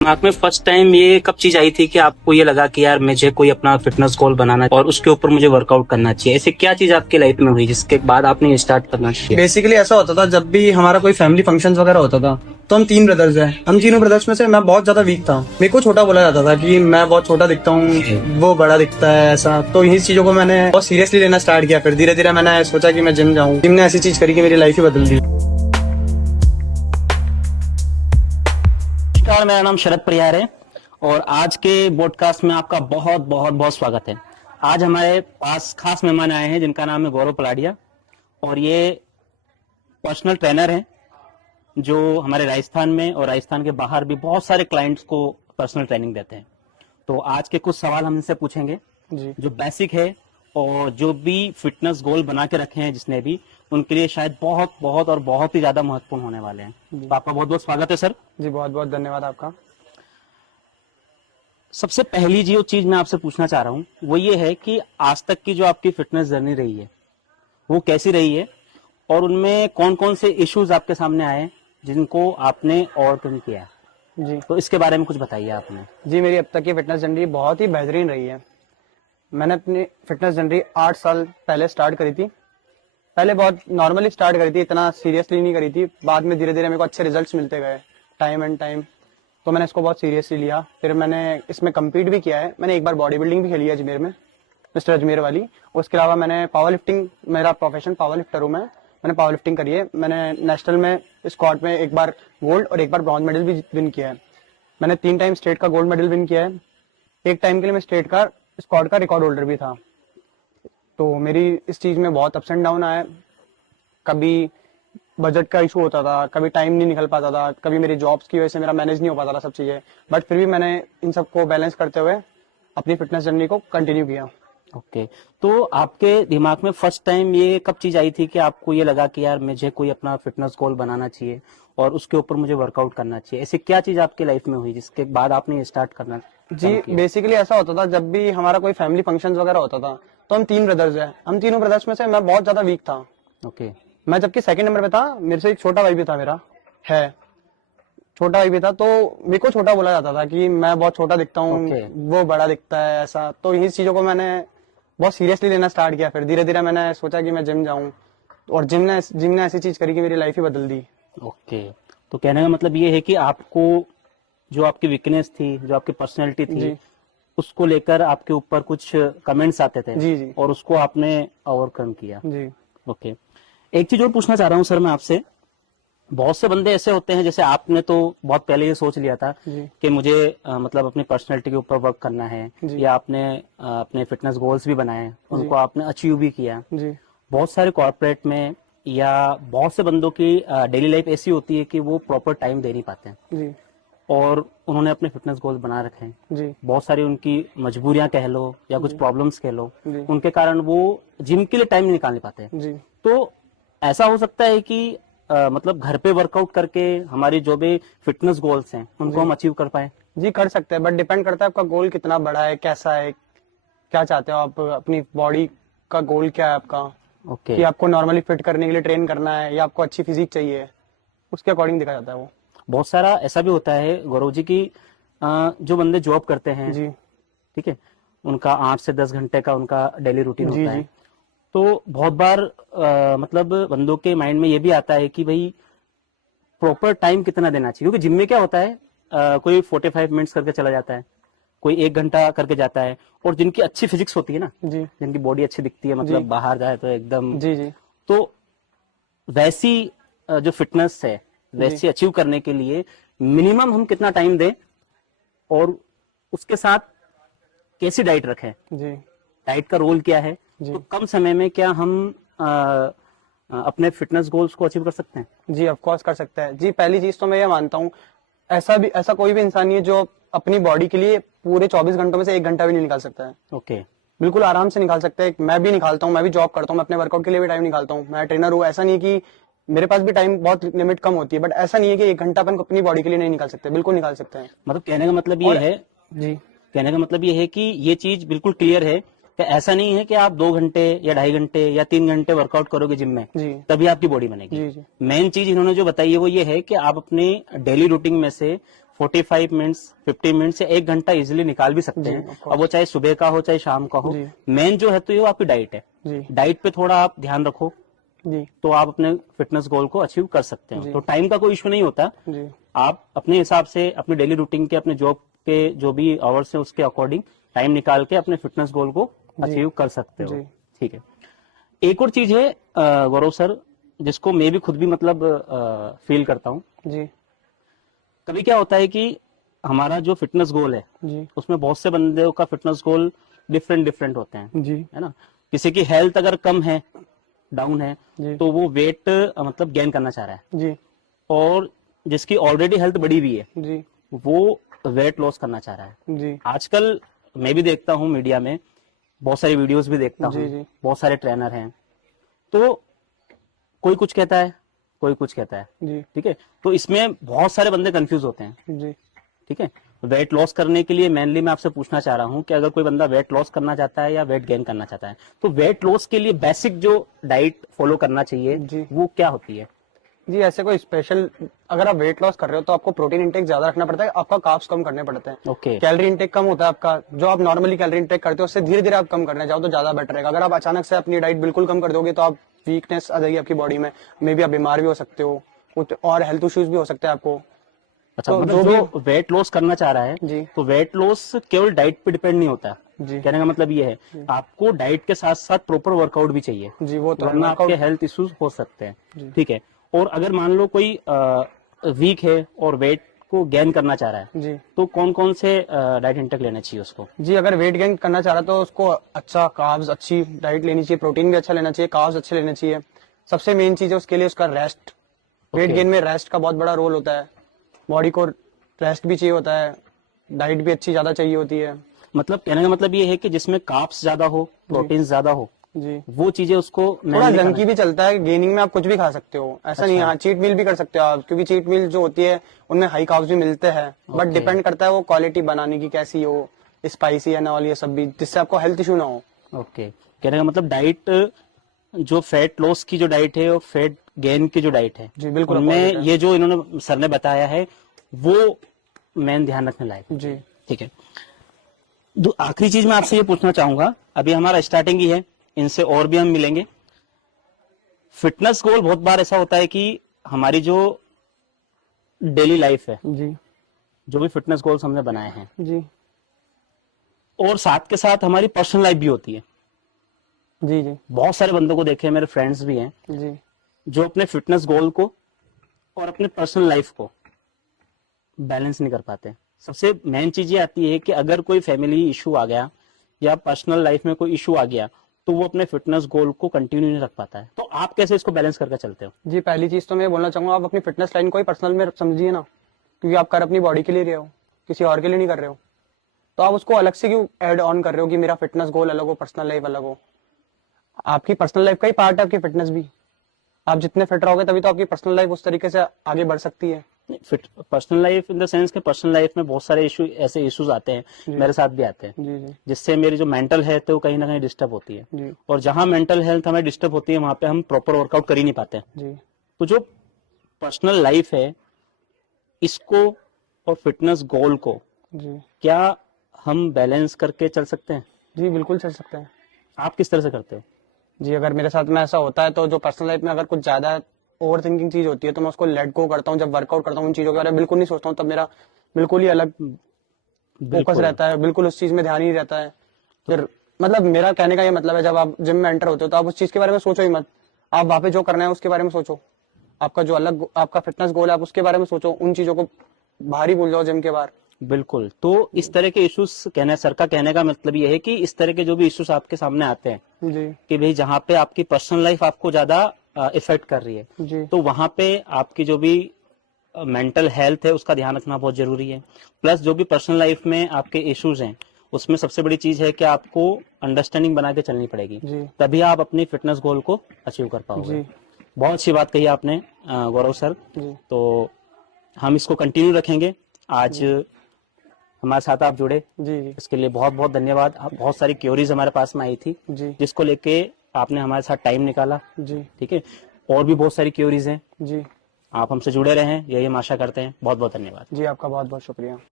दिमाग में first time ये कब चीज आई थी कि आपको ये लगा कि यार मुझे कोई अपना फिटनेस गोल बनाना और उसके ऊपर मुझे वर्कआउट करना चाहिए? ऐसे क्या चीज आपकी लाइफ में हुई जिसके बाद आपने स्टार्ट करना चाहिए? बेसिकली ऐसा होता था, जब भी हमारा कोई फैमिली फंक्शन वगैरह होता था तो हम तीन ब्रदर्स हैं। हम तीनों ब्रदर्स में से मैं बहुत ज्यादा वीक था। मेरे को छोटा बोला जाता था कि मैं बहुत छोटा दिखता हूँ, वो बड़ा दिखता है, ऐसा। तो इन्हीं चीजों को मैंने बहुत सीरियसली लेना स्टार्ट किया। फिर धीरे धीरे मैंने सोचा कि मैं जिम जाऊँ। जिम ने ऐसी चीज करी कि मेरी लाइफ ही बदल दी। नमस्कार, मेरा नाम शरद परिहार है और आज के पॉडकास्ट में आपका बहुत बहुत बहुत स्वागत है। आज हमारे पास खास मेहमान आए हैं जिनका नाम है गौरव पलाड़िया और ये पर्सनल ट्रेनर हैं जो हमारे राजस्थान में और राजस्थान के बाहर भी बहुत सारे क्लाइंट्स को पर्सनल ट्रेनिंग देते हैं। तो आज के कुछ सवाल हम इनसे पूछेंगे जी जो बेसिक है और जो भी फिटनेस गोल बना के रखे हैं जिसने भी, उनके लिए शायद बहुत बहुत और बहुत ही ज्यादा महत्वपूर्ण होने वाले हैं। तो आपका बहुत बहुत स्वागत है सर। जी, बहुत बहुत धन्यवाद आपका। सबसे पहली जो चीज मैं आपसे पूछना चाह रहा हूँ वो ये है कि आज तक की जो आपकी फिटनेस जर्नी रही है वो कैसी रही है और उनमें कौन कौन से इश्यूज आपके सामने आए जिनको आपने ओवरकम किया? जी तो इसके बारे में कुछ बताइए आपने। जी, मेरी अब तक की फिटनेस जर्नी बहुत ही बेहतरीन रही है। मैंने अपनी फिटनेस जर्नी 8 साल पहले स्टार्ट करी थी। पहले बहुत नॉर्मली स्टार्ट करी थी, इतना सीरियसली नहीं करी थी। बाद में धीरे धीरे मेरे को अच्छे रिजल्ट्स मिलते गए, टाइम एंड टाइम। तो मैंने इसको बहुत सीरियसली लिया। फिर मैंने इसमें कम्पीट भी किया है। मैंने एक बार बॉडी बिल्डिंग भी खेली है अजमेर में, मिस्टर अजमेर वाली। उसके अलावा मैंने पावर लिफ्टिंग, मेरा प्रोफेशन पावर लिफ्टर हूँ मैंने पावर लिफ्टिंग करी है। मैंने नेशनल में स्क्वाड में एक बार गोल्ड और एक बार ब्रॉन्ज मेडल भी विन किया है। मैंने 3 टाइम स्टेट का गोल्ड मेडल विन किया है। एक टाइम के लिए मैं स्टेट का स्क्वाड का रिकॉर्ड होल्डर भी था। तो मेरी इस चीज में बहुत अप्स एंड डाउन आया। कभी बजट का इशू होता था, कभी टाइम नहीं निकल पाता था, कभी मेरी जॉब्स की वजह से मेरा मैनेज नहीं हो पाता था सब चीजें। बट फिर भी मैंने इन सबको बैलेंस करते हुए अपनी फिटनेस जर्नी को कंटिन्यू किया। ओके, तो आपके दिमाग में फर्स्ट टाइम ये कब चीज आई थी कि आपको ये लगा कि यार मुझे कोई अपना फिटनेस गोल बनाना चाहिए और उसके ऊपर मुझे वर्कआउट करना चाहिए? ऐसी क्या चीज आपकी लाइफ में हुई जिसके बाद आपने ये स्टार्ट करना जी, चालू किया? बेसिकली ऐसा होता था, जब भी हमारा कोई फैमिली फंक्शन वगैरह होता था तो हम 3 ब्रदर्स हैं। हम तीनों ब्रदर्स में से मैं बहुत ज्यादा वीक था। ओके। मैं जबकि सेकंड नंबर पे था। मेरे से एक छोटा भाई भी था, मेरा है छोटा भाई भी था। तो मेरे को छोटा बोला जाता था कि मैं बहुत छोटा दिखता हूँ, ओके। वो बड़ा दिखता है, ऐसा। तो इस चीजों को मैंने बहुत सीरियसली लेना स्टार्ट किया। फिर धीरे धीरे मैंने सोचा कि मैं जिम जाऊं, और जिम ने ऐसी चीज करी कि मेरी लाइफ ही बदल दी। ओके, तो कहने का मतलब ये है कि आपको जो आपकी वीकनेस थी, जो आपकी पर्सनैलिटी थी, जी उसको लेकर आपके ऊपर कुछ कमेंट्स आते थे जी जी और उसको आपने ओवरकम किया। जी ओके, एक चीज और पूछना चाह रहा हूँ सर मैं आपसे। बहुत से बंदे ऐसे होते हैं, जैसे आपने तो बहुत पहले ये सोच लिया था जी कि मुझे मतलब अपनी पर्सनैलिटी के ऊपर वर्क करना है, जी या आपने अपने फिटनेस गोल्स भी बनाए, जी उनको आपने अचीव भी किया। जी बहुत सारे कॉर्पोरेट में या बहुत से बंदों की डेली लाइफ ऐसी होती है कि वो प्रॉपर टाइम दे नहीं पाते हैं जी और उन्होंने अपने फिटनेस गोल्स बना रखे हैं। जी बहुत सारी उनकी मजबूरियां कह लो या कुछ जी प्रॉब्लम्स कह लो, जी उनके कारण वो जिम के लिए टाइम नहीं निकाल पाते। जी तो ऐसा हो सकता है कि मतलब घर पे वर्कआउट करके हमारी जो भी फिटनेस गोल्स हैं उनको जी हम अचीव कर पाए? जी, कर सकते हैं, बट डिपेंड करता है आपका गोल कितना बड़ा है, कैसा है, क्या चाहते हो आप। अपनी बॉडी का गोल क्या है आपका, ओके। कि आपको नॉर्मली फिट करने के लिए ट्रेन करना है या आपको अच्छी फिजिक चाहिए, उसके अकॉर्डिंग देखा जाता है वो। बहुत सारा ऐसा भी होता है गौरव जी की जो बंदे जॉब करते हैं, जी ठीक है, उनका 8 से 10 घंटे का उनका डेली रूटीन जी होता है। जी तो बहुत बार मतलब बंदों के माइंड में ये भी आता है कि भाई प्रॉपर टाइम कितना देना चाहिए, क्योंकि जिम में क्या होता है, कोई 45 मिनट्स करके चला जाता है, कोई 1 घंटा करके जाता है। और जिनकी अच्छी फिजिक्स होती है ना, जी जिनकी बॉडी अच्छी दिखती है, जी मतलब बाहर जाए तो एकदम, जी जी तो वैसी जो फिटनेस है जी वैसी अचीव करने के लिए मिनिमम हम कितना टाइम दें और उसके साथ कैसी डाइट रखें, जी डाइट का रोल क्या है? जी तो कम समय में क्या हम अपने फिटनेस गोल्स को अचीव कर सकते हैं? जी, ऑफ कोर्स कर सकता है जी। पहली चीज तो मैं ये मानता हूँ, ऐसा कोई भी इंसान नहीं है जो अपनी बॉडी के लिए पूरे 24 घंटों में से 1 घंटा भी नहीं निकाल सकता है। ओके। बिल्कुल आराम से निकाल सकते हैं। मैं भी निकालता हूँ, मैं भी जॉब करता हूँ, मैं अपने वर्कआउट के लिए भी टाइम निकालता हूँ। मैं ट्रेनर हूँ, ऐसा नहीं कि मेरे पास भी टाइम बहुत लिमिट कम होती है, बट ऐसा नहीं है कि 1 घंटा अपन अपनी बॉडी के लिए नहीं निकाल सकते। बिल्कुल निकाल सकते हैं। मतलब कहने का मतलब ये और है, जी कहने का मतलब ये है कि ये चीज बिल्कुल क्लियर है कि ऐसा नहीं है कि आप 2 घंटे या 2.5 घंटे या 3 घंटे वर्कआउट करोगे जिम में जी तभी आपकी बॉडी बनेगी। जी जी मेन चीज इन्होंने जो बताई है वो ये है कि आप अपने डेली रूटीन में से 45 मिनट्स 50 मिनट्स या 1 घंटा इजिली निकाल भी सकते जी, हैं। of course। अब वो चाहे सुबह का हो चाहे शाम का हो। जी। मेन जो है तो ये आपकी डाइट है। जी डाइट पे थोड़ा आप ध्यान रखो जी तो आप अपने फिटनेस गोल को अचीव कर सकते हो। जी। तो टाइम का कोई इशू नहीं होता। जी आप अपने हिसाब से अपनी डेली रूटीन के अपने जॉब के जो भी आवर्स है उसके अकॉर्डिंग टाइम निकाल के अपने फिटनेस गोल को जी। अचीव कर सकते हो। जी ठीक है। एक और चीज है गौरव सर, जिसको मैं भी खुद भी मतलब फील करता हूँ। जी कभी क्या होता है कि हमारा जो फिटनेस गोल है जी उसमें बहुत से बंदों का फिटनेस गोल डिफरेंट डिफरेंट होते हैं, जी है ना। किसी की हेल्थ अगर कम है, डाउन है, जी तो वो वेट मतलब गेन करना चाह रहा है। जी और जिसकी ऑलरेडी हेल्थ बढ़ी हुई है जी वो वेट लॉस करना चाह रहा है। जी आजकल मैं भी देखता हूँ मीडिया में, बहुत सारी वीडियोस भी देखता जी हूँ, जी बहुत सारे ट्रेनर हैं, तो कोई कुछ कहता है कोई कुछ कहता है। जी ठीक है। तो इसमें बहुत सारे बंदे कंफ्यूज होते हैं। जी ठीक है। वेट लॉस करने के लिए मेनली मैं आपसे पूछना चाह रहा हूं कि अगर कोई बंदा वेट लॉस करना चाहता है या वेट गेन करना चाहता है तो वेट लॉस के लिए बेसिक जो डाइट फॉलो करना चाहिए जी वो क्या होती है? जी ऐसे कोई स्पेशल, अगर आप वेट लॉस कर रहे हो तो आपको प्रोटीन इंटेक ज्यादा रखना पड़ता है, आपका कार्ब्स कम करने पड़ते हैं। ओके। कैलोरी इंटेक कम होता है आपका, जो आप नॉर्मली कैलोरी इंटेक करते हो उससे धीरे धीरे आप कम करने जाओ तो ज्यादा बेटर रहेगा। अगर आप अचानक से अपनी डाइट बिल्कुल कम कर दोगे तो आप वीकनेस आ जाएगी आपकी बॉडी में, मे बी आप बीमार भी हो सकते हो, कुछ और हेल्थ इश्यूज भी हो सकते हैं आपको। अच्छा, तो मतलब जो भी जो वेट लॉस करना चाह रहा है जी तो वेट लॉस केवल डाइट पे डिपेंड नहीं होता। जी कहने का मतलब ये है आपको डाइट के साथ साथ प्रॉपर वर्कआउट भी चाहिए, जी वो तो है, वरना आपके वर्कआउट। हेल्थ इश्यूज हो सकते हैं। जी ठीक है। और अगर मान लो कोई वीक है और वेट को गेन करना चाह रहा है जी तो कौन कौन से डाइट इंटेक लेना चाहिए उसको? जी अगर वेट गेन करना चाह रहा है तो उसको अच्छा कार्ब्स, अच्छी डाइट लेनी चाहिए, प्रोटीन भी अच्छा लेना चाहिए, कार्ब्स अच्छे लेने चाहिए। सबसे मेन चीज है उसके लिए उसका रेस्ट। Weight okay. गेन में रेस्ट का बहुत बड़ा रोल होता है, बॉडी को रेस्ट भी चाहिए होता है, डाइट भी अच्छी ज्यादा चाहिए होती है। मतलब कहने का मतलब ये है कि जिसमें कार्ब्स ज्यादा हो, प्रोटीन ज्यादा हो, जी वो चीजें उसको थोड़ा mainly खाना जंकी भी चलता है, गेनिंग में आप कुछ भी खा सकते हो, ऐसा नहीं है। अच्छा। हाँ चीट मील भी कर सकते हो आप, क्योंकि चीट मील जो होती है उनमें हाई कार्ब्स भी मिलते हैं, बट ओके। डिपेंड करता है वो क्वालिटी बनाने की कैसी हो, स्पाइसी है ना ऑल, ये सब भी, जिससे आपको हेल्थ इशू ना हो। ओके, कहने का मतलब डाइट जो फैट लॉस की जो डाइट है और फैट गेन की जो डाइट है जी बिल्कुल उनमें अपोजिट है। ये जो इन्होंने सर ने बताया है वो मेन ध्यान रखने लायक है। जी ठीक है। आखिरी चीज मैं आपसे ये पूछना चाहूंगा, अभी हमारा स्टार्टिंग ही है, इनसे और भी हम मिलेंगे। फिटनेस गोल बहुत बार ऐसा होता है कि हमारी जो डेली लाइफ है, जी जो भी फिटनेस गोल्स हमने बनाए हैं, जी और साथ के साथ हमारी पर्सनल लाइफ भी होती है। जी जी बहुत सारे बंदों को देखे, मेरे फ्रेंड्स भी हैं जी जो अपने फिटनेस गोल को और अपने पर्सनल लाइफ को बैलेंस नहीं कर पाते। सबसे मेन चीज ये आती है कि अगर कोई फैमिली इशू आ गया या पर्सनल लाइफ में कोई इशू आ गया तो वो अपने फिटनेस गोल को कंटिन्यू नहीं रख पाता है। तो आप कैसे इसको बैलेंस करके चलते हो? जी पहली चीज तो मैं बोलना चाहूंगा, आप अपनी फिटनेस लाइन को ही पर्सनल में समझिए ना, क्योंकि आप कर अपनी बॉडी के लिए रहे हो, किसी और के लिए नहीं कर रहे हो। तो आप उसको अलग से क्यों ऐड ऑन कर रहे हो कि मेरा फिटनेस गोल अलग हो, पर्सनल लाइफ अलग हो? आपकी पर्सनल लाइफ का ही पार्ट है आपकी फिटनेस भी। आप जितने फिट रहोगे तभी तो आपकी पर्सनल लाइफ उस तरीके से आगे बढ़ सकती है। Fit personal life in the sense कि पर्सनल लाइफ में बहुत सारे इशू, ऐसे इश्यूज आते हैं, जी मेरे साथ भी आते हैं, जी जी जिससे मेरी जो मेंटल हेल्थ है वो कहीं ना कहीं डिस्टर्ब होती है। जी और जहां मेंटल हेल्थ हमें डिस्टर्ब होती है वहां पे हम प्रॉपर वर्कआउट कर ही नहीं पाते। जी तो जो पर्सनल लाइफ है इसको और फिटनेस गोल को जी क्या हम बैलेंस करके चल सकते हैं? जी बिल्कुल चल सकते हैं। आप किस तरह से करते हो? जी अगर मेरे साथ में ऐसा होता है तो जो पर्सनल लाइफ में अगर कुछ ज्यादा ओवर थिंकिंग चीज होती है तो मैं उसको लेट गो करता हूँ। जब वर्कआउट करता हूँ उन चीजों के बारे में बिल्कुल नहीं सोचता हूँ, तब मेरा बिल्कुल ही अलग फोकस बिल्कुल। रहता है, बिल्कुल उस चीज में ध्यान ही रहता है। फिर मतलब मेरा कहने का ये मतलब है, जब आप जिम में एंटर होते हो तो आप उस चीज के बारे में सोचो ही मत, आप वहां पे जो करना है उसके बारे में सोचो। आपका जो अलग आपका फिटनेस गोल है आप उसके बारे में सोचो, उन चीजों को बाहर ही भूल जाओ जिम के बाहर। बिल्कुल। तो इस तरह के इश्यूज, कहने सर का कहने का मतलब ये है कि इस तरह के जो भी इश्यूज आपके सामने आते हैं जी कि भाई जहाँ पे आपकी पर्सनल लाइफ आपको ज्यादा इफेक्ट कर रही है, जी तो वहां पे आपकी जो भी मेंटल हेल्थ है उसका ध्यान रखना बहुत जरूरी है। प्लस जो भी पर्सनल लाइफ में आपके इश्यूज हैं उसमें सबसे बड़ी चीज है कि आपको अंडरस्टैंडिंग बना के चलनी पड़ेगी, जी तभी आप अपनी फिटनेस गोल को अचीव कर पाओगे। जी बहुत अच्छी बात कही आपने गौरव सर। जी तो हम इसको कंटिन्यू रखेंगे। आज हमारे साथ आप जुड़े, जी जी इसके लिए बहुत बहुत धन्यवाद। बहुत सारी क्योरीज हमारे पास में आई थी जी जिसको लेके आपने हमारे साथ टाइम निकाला। जी ठीक है। और भी बहुत सारी क्योरीज हैं, जी आप हमसे जुड़े रहें, यही हम आशा करते हैं। बहुत बहुत धन्यवाद। जी, आपका बहुत बहुत शुक्रिया।